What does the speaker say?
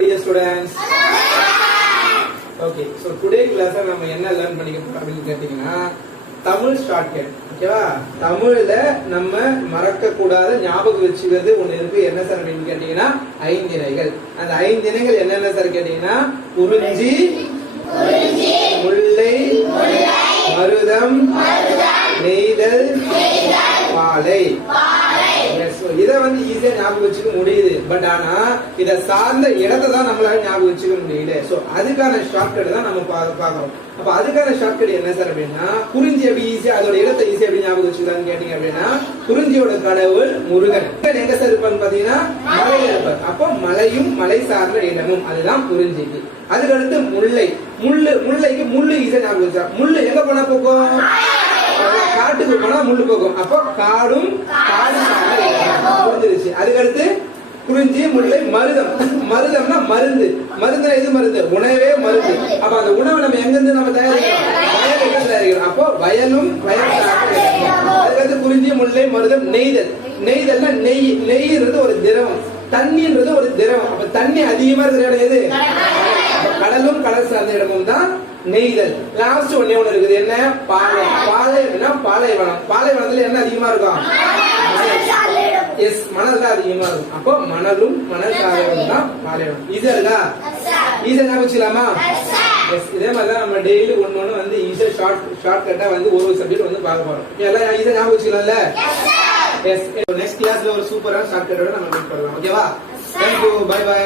Dear students, okay, so today class நம்ம என்ன learn பண்ணிக்க போறோம் அப்படினு கேட்டிங்கனா தமிழ் ஷார்ட்கட். ஓகேவா? தமிழ்ல நம்ம மறக்க கூடாத ஞாபகம் வச்சுக்கிறது ஒன்னு இருக்கு. என்ன சார் அப்படினு கேட்டிங்கனா ஐந்திணைகள். அந்த ஐந்திணைகள் என்னென்ன சார் கேட்டிங்கனா குறிஞ்சி, முல்லை, மருதம், நெய்தல், பாலை. இத வந்து ஈஸியா ஞாபகம் வச்சுக்க முடியுது. பட் ஆனா இத சார்ந்த இடத்தை தான் நம்மளால ஞாபகம் வச்சுக்க முடியல. சோ அதுக்கான ஷார்ட்கட் தான் நம்ம பாக்குறோம். அப்ப அதுக்கான ஷார்ட்கட் என்ன சார் அப்படின்னா குறிஞ்சி எப்படி ஈஸியா அதோட இடத்தை ஈஸியா எப்படி ஞாபகம் வச்சுக்கலாம்னு கேட்டீங்க அப்படின்னா குறிஞ்சியோட கடவுள் முருகன். எங்க சார் இருப்பான்னு பாத்தீங்கன்னா மலையில இருப்பார். அப்போ மலையும் மலை சார்ந்த இடமும் அதுதான் குறிஞ்சிக்கு. அதுக்கு அடுத்து முல்லை. முல்லைக்கு முள்ளு ஈஸியா ஞாபகம் வச்சா முள்ளு எங்க போனா போகும்? காட்டுக்கு போனா முள்ளு போகும். அப்போ காடும் காடு முடிஞ்சிருச்சு. அதுக்கடுத்து குறிஞ்சி, முல்லை, மருதம். மருதம்னா மருந்து. மருந்துனா எது மருந்து? உணவே மருந்து. அப்ப அந்த உணவை நம்ம எங்க இருந்து நம்ம தயாரிக்கிறோம்? அப்போ வயலும் வயல் சார்ந்த. அதுக்கடுத்து குறிஞ்சி, முல்லை, மருதம், நெய்தல். நெய்தல்னா நெய். நெய்ன்றது ஒரு திரவம், தண்ணின்றது ஒரு திரவம். அப்ப தண்ணி அதிகமா இருக்கிற இடம் எது? கடலும் கடல் சார்ந்த இடமும் தான் நெய்தல். லாஸ்ட் ஒண்ணே ஒண்ணு இருக்குது. என்ன? பாலை. பாலைனா பாலைவனம். பாலைவனத்துல என்ன அதிகமா இருக்கும்? எஸ், மணல் தான் அதிகமா இருக்கும். அப்போ மணலும் மணல் சார்ந்ததும் தான் பாலைவனம். ஈஸியா இருக்கா? ஈஸியா ஞாபகம் வச்சுக்கலாமா? எஸ், இதே மாதிரிதான் நம்ம டெய்லி ஒண்ணு வந்து ஈஸியா ஷார்ட்கட்டா வந்து ஒரு சப்ஜெக்ட் வந்து பார்க்க போறோம். எல்லாம் ஈஸியா ஞாபகம் வச்சுக்கலாம்ல? எஸ், நெக்ஸ்ட் கிளாஸ்ல ஒரு சூப்பரான ஷார்ட்கட்டோட நம்ம மீட் பண்ணலாம். ஓகேவா? Thank you, bye by.